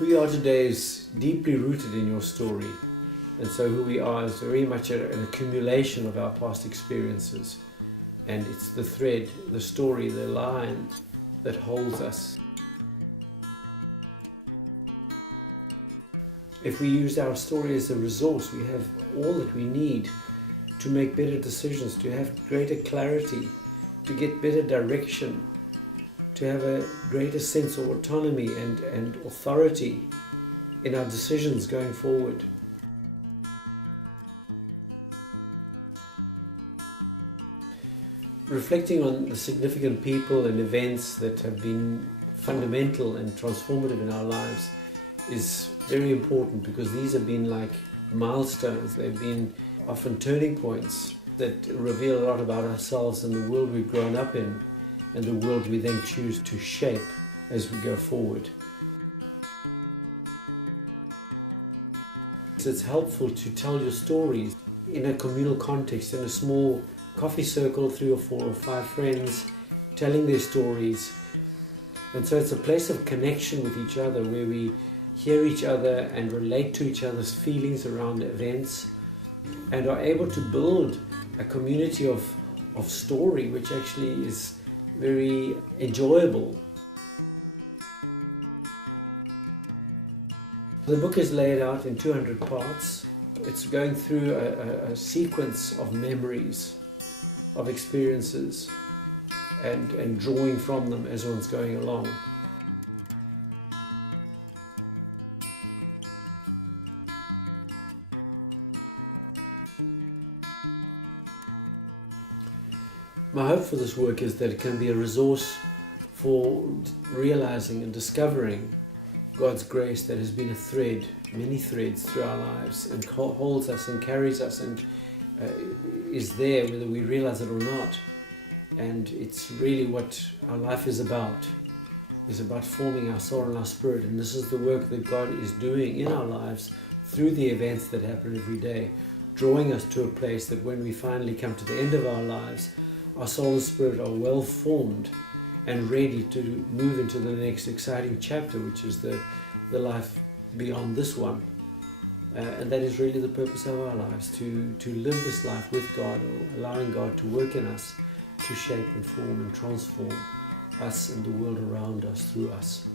Who you are today is deeply rooted in your story. And so who we are is very much an accumulation of our past experiences. And it's the thread, the story, the line that holds us. If we use our story as a resource, we have all that we need to make better decisions, to have greater clarity, to get better direction, to have a greater sense of autonomy and authority in our decisions going forward. Reflecting on the significant people and events that have been fundamental and transformative in our lives is very important, because these have been like milestones. They've been often turning points that reveal a lot about ourselves and the world we've grown up in, and the world we then choose to shape as we go forward. It's helpful to tell your stories in a communal context, in a small coffee circle, 3 or 4 or 5 friends telling their stories. And so it's a place of connection with each other, where we hear each other and relate to each other's feelings around events, and are able to build a community of story which actually is very enjoyable. The book is laid out in 200 parts. It's going through a sequence of memories, of experiences, and drawing from them as one's going along. My hope for this work is that it can be a resource for realizing and discovering God's grace that has been a thread, many threads through our lives, and holds us and carries us and is there whether we realize it or not. And it's really what our life is about forming our soul and our spirit. And this is the work that God is doing in our lives through the events that happen every day, drawing us to a place that when we finally come to the end of our lives, our soul and spirit are well formed and ready to move into the next exciting chapter, which is the life beyond this one. And that is really the purpose of our lives, to live this life with God, or allowing God to work in us, to shape and form and transform us and the world around us through us.